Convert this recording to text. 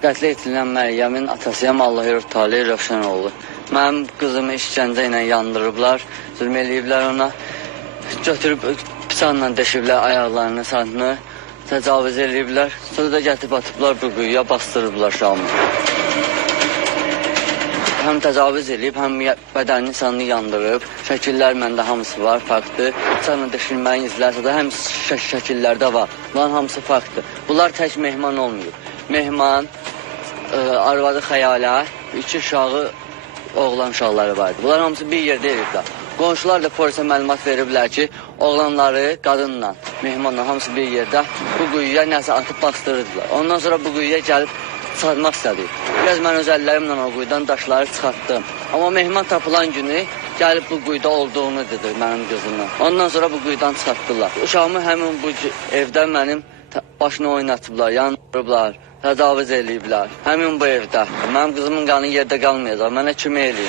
qətlə yetirilən Məryəmin atasıyam Allah Teala Rövşənoğlu. Mənim qızımı işgəncə ilə yandırıblar, zülm eləyiblər ona. Götürüb bıçaqla deşiblər ayaqlarını, saçını, təcavüz eləyiblər. Sonra da gətirib atıblar bu quyuya, bastırıblar şamı. Həm təcavüz eləyib, həm bədənini insanını yandırıb. Şəkillər məndə hamısı var, faktdır. Bıçaqla deşilməyin izlərsə də həm şək şəkillərdə var. Bunların hamısı faktdır. Bunlar tək mehman olmuyor. Mehman, arvadı xəyalə, iki uşağı oğlan uşaqları vardı. Bunlar hamısı bir yerdə eliblər. Qonşular da polisə məlumat veriblər ki, oğlanları qadınla, mehmanla hamısı bir yerdə bu quyuya nəsə atıb bastırırdılar. Ondan sonra bu quyuya gəlib çıxartmaq istədik. Biraz mən öz əllərimlə o quyudan daşları çıxartdım. Amma mehman tapılan günü gəlib bu quyuda olduğunu dedi mənim qızımla. Ondan sonra bu quyudan çıxartdılar. Uşağımı həmin bu c- evdə mənim başını oynatıblar, yandırıblar, təcavüz eləyiblər. Həmin bu evdə. Mənim qızımın qanı yerdə qalmayacaq. Mənə kömək eləyin.